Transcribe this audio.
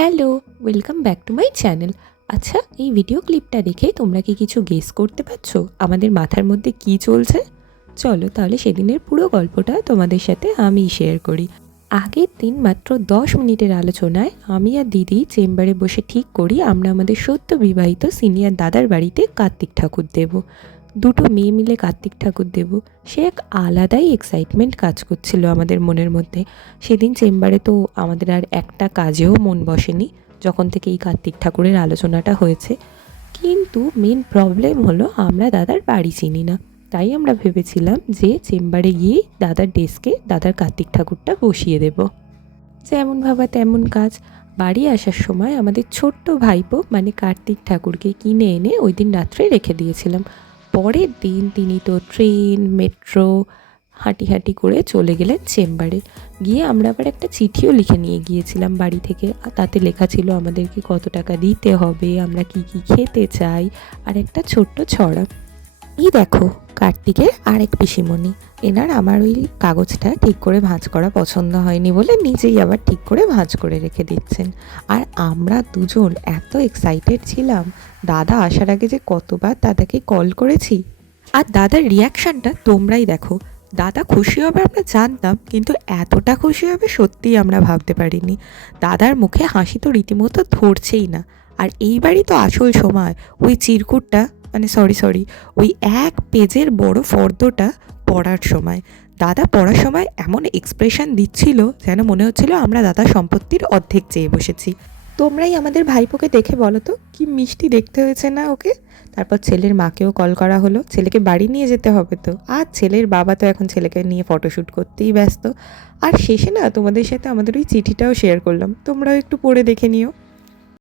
Hello, welcome back to my channel. আচ্ছা, এই video ক্লিপটা দেখে তোমরা কি কিছু গেস করতে পারছো আমাদের মাথার মধ্যে কি চলছে? চলো তাহলে সেদিনের পুরো গল্পটা তোমাদের সাথে আমি শেয়ার করি। আগের দিন মাত্র 10 মিনিটের আলোচনায় আমি আর দিদি চেম্বারে বসে ঠিক করি আমরা আমাদের সদ্য বিবাহিত সিনিয়র দাদার বাড়িতে কার্তিক ঠাকুর দেব। দুটো মেয়ে মিলে কার্তিক ঠাকুর দেব, সে এক আলাদাই এক্সাইটমেন্ট কাজ করছিল আমাদের মনের মধ্যে। সেদিন চেম্বারে তো আমাদের আর একটা কাজেও মন বসেনি যখন থেকে এই কার্তিক ঠাকুরের আলোচনাটা হয়েছে। কিন্তু মেন প্রবলেম হলো আমরা দাদার বাড়ি চিনি না, তাই আমরা ভেবেছিলাম যে চেম্বারে গিয়ে দাদার ডেস্কে দাদার কার্তিক ঠাকুরটা বসিয়ে দেব। যেমন ভাবা তেমন কাজ। বাড়ি আসার সময় আমাদের ছোট্ট ভাইপো মানে কার্তিক ঠাকুরকে কিনে এনে ওই দিন রাত্রে রেখে দিয়েছিলাম। পরের দিন তিনি তো ট্রেন মেট্রো হাঁটি হাঁটি করে চলে গেলেন চেম্বারে। গিয়ে আমরা আবার একটা চিঠিও লিখে নিয়ে গিয়েছিলাম বাড়ি থেকে, আর তাতে লেখা ছিল আমাদেরকে কত টাকা দিতে হবে, আমরা কি কি খেতে চাই, আর একটা ছোট্ট ছড়া। এই দেখো কার্তিকের আরেক পিসিমণি, এনার আমার ওই কাগজটা ঠিক করে ভাঁজ করা পছন্দ হয়নি বলে নিজেই আবার ঠিক করে ভাঁজ করে রেখে দিচ্ছেন। আর আমরা দুজন এত এক্সাইটেড ছিলাম, দাদা আসার আগে যে কতবার দাদাকে কল করেছি। আর দাদার রিয়াকশানটা তোমরাই দেখো। দাদা খুশি হবে আমরা জানতাম, কিন্তু এতটা খুশি হবে সত্যিই আমরা ভাবতে পারিনি। দাদার মুখে হাসি তো রীতিমতো ধরছেই না। আর এইবারই তো আসল সময়, ওই চিরকুটটা মানে সরি ওই এক পেজের বড় ফর্দটা পড়ার সময়। দাদা পড়ার সময় এমন এক্সপ্রেশন দিচ্ছিল যেন মনে হচ্ছিল আমরা দাদার সম্পত্তির অর্ধেক চেয়ে বসেছি। তোমরাই আমাদের ভাইপোকে দেখে বলো তো কি মিষ্টি দেখতে হয়েছে না ওকে। তারপর ছেলের মাকেও কল করা হলো, ছেলেকে বাড়ি নিয়ে যেতে হবে তো, আর ছেলের বাবা তো এখন ছেলেকে নিয়ে ফটোশ্যুট করতেই ব্যস্ত। আর শেষে না তোমাদের সাথে আমাদের ওই চিঠিটাও শেয়ার করলাম, তোমরাও একটু পড়ে দেখে নিও।